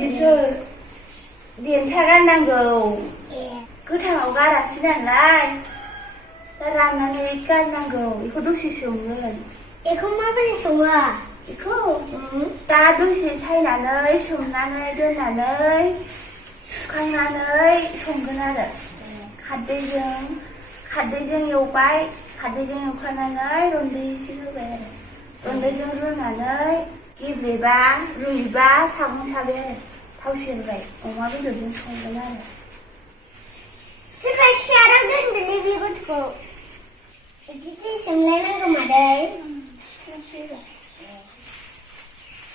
बिसोर देन्था गारनांगौ गोथाङाव गारासै नालाय दा राननानै गारनांगौ बेखौ दसे सोमगोन बेखौ माबोरै सङो बेखौ दा दसे सायनानै सोमनानै दोननानै सुखांनानै संगोन आरो खारदैजों एवबाय खारदैजों एवखानानै रन्दै एसे होबाय आरो रन्दैजों रुनानै गेब्लेबा रुइबा सागं साबाय आरो थाव सेरबाय अमा बेदरजों संगोन आरो सोरबा सियाराव दोनदोलै बे गथ'खौ बिदि सोमलायनांगौ मादै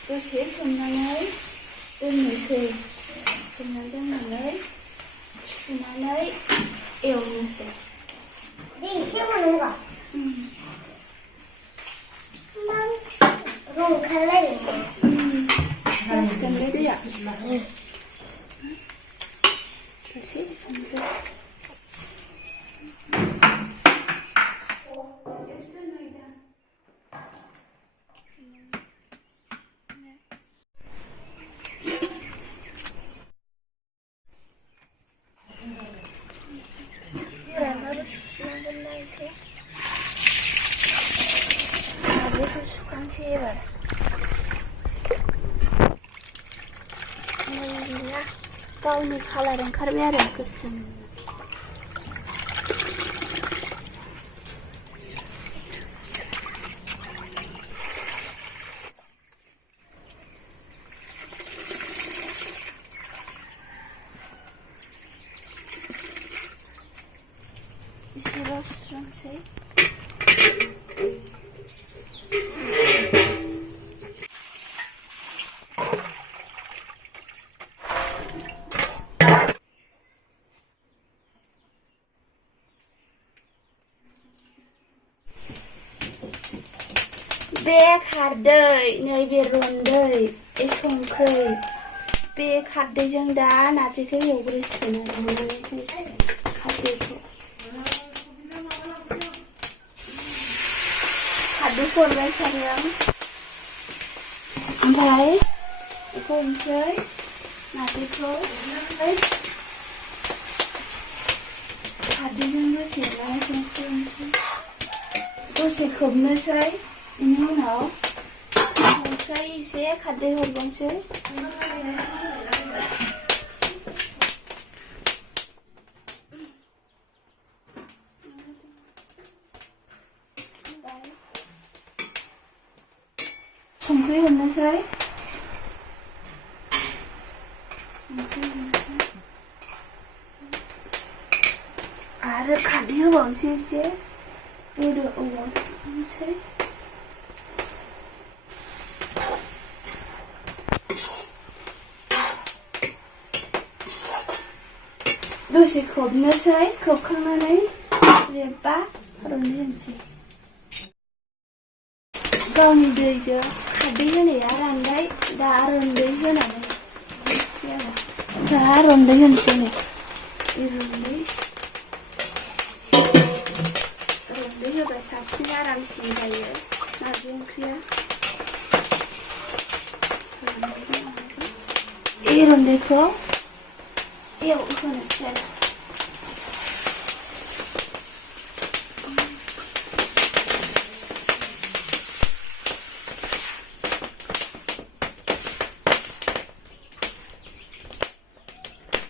दसे सोमनानै दोननोसै सोमनानै दोननानै सुनानै एवनोसै बे एसे मोननांगौ रं ओंखारलायो जासिगोन बे दैया दसे सोमसै सुखांसै एबार गैला गावनि कालार ओंखारबाय आरो गोसोम एसेल' सुस्रांसै बे खारदै नैबे रन्दै संख्रै बे खारदैजों दा नारजिखौ एवग्रोसिगोन आरो खारदैखौ हरबाय सारायाव ओमफ्राय बेखौ होनोसै नारजिखौ खारदैजों दसे एवनानै संख्रि होनोसै दसे खोबनोसै बेनि उनाव संख्रि एसे खारदै हरबावनोसै संख्रि हरनोसै आरो खारदै होबावनोसै एसे गोदौबावनोसै दसे खोबनोसै खोबखांनानै रेबबा रन्दै होनोसै गावनि दैजों खारदै होनाया रानबाय दा रन्दै होनानै दा रन्दै होनोसै रन्दै होबा साबसिन आरामसिन जायो नारजि ओंख्रिया रन्दैखौ होनोसै आरो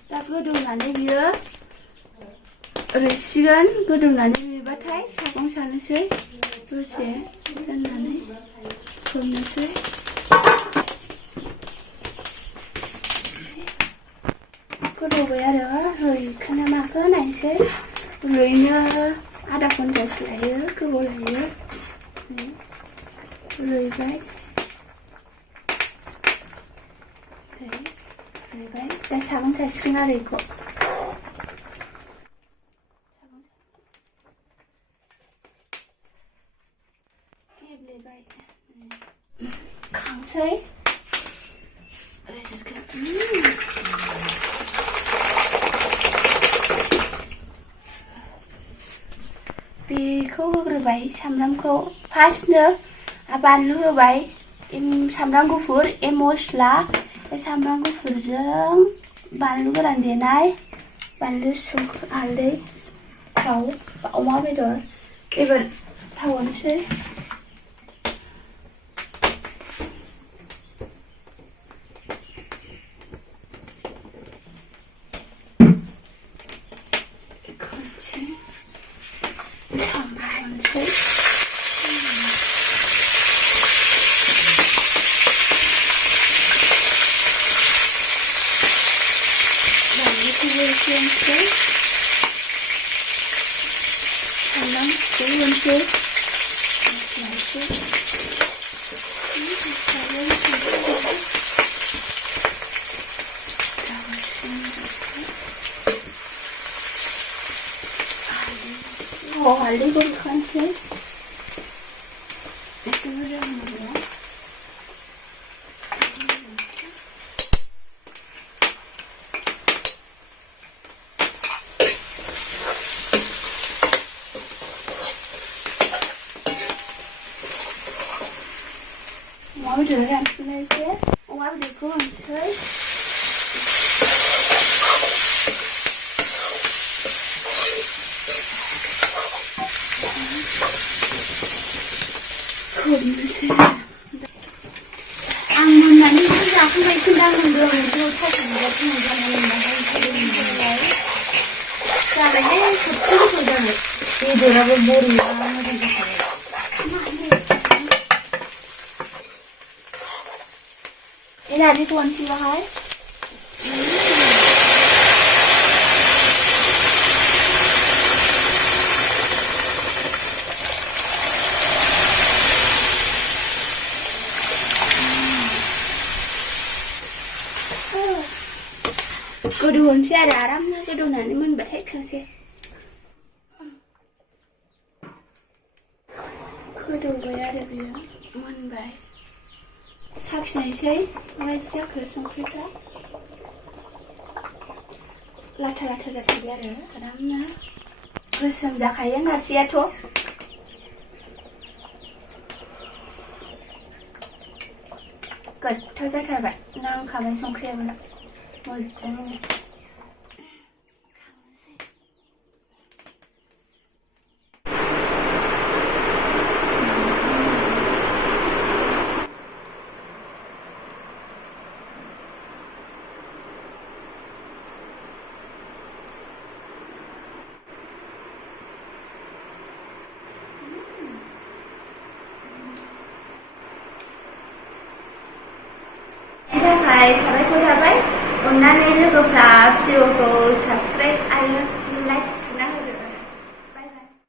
दा गोदौनानै बियो रुइसिगोन गोदौनानै रुइबाथाय सागं सानोसै दसे दोननानै खोबनोसै गोदौबाय आरो रुइखोना माखो नायनोसै रुइनो आधा घन्टासो लायो गोबाव लायो रुइबाय दा सागं सासिगोन आरो बेखौ गेब्लेबाय खांसै बेखौ होग्रोबाय सामब्रामखौ फार्स्टनो बानलु होबाय सामब्राम गुफुर मस्ला सामब्राम गुफुरजों बानलु गोरान देनाय, बानलु हालदै, थाव, अमा बेदर एबार थाव होनोसै। सामब्राम होनोसै। Wednesday. Salam school Wednesday. Oh, haldi pun kan sih. Itu udah mana? Ọma beदरखौ रानफुनाय एसे अमा बेदरखौ होनोसै। खोबनोसै। आं मोननानै जाखांबाय खोन्दा मोनदों ज' थावखौबो मोनजानाय जाबायहाय सबसे गोथाव जाबाय। बेदराबो बरिया मोजां जाखाबाय। Ini ada tuan sih bahai. Kedua sih ada aramnya, kedua nanti menbatai kan sih. Kedua ya ada dia menbai. साखिनायसै माबायदि जाखो संख्रिफ्रा लाथा लाथा जाथारबाय आरो आरामनो गोसोम जाखायो नारजियाथ' गोथाव जाथारबाय नांखाबाय संख्रियाबो मोजाङै साबायखर थाबाय अननानै लोगोफ्रा भिडिअखौ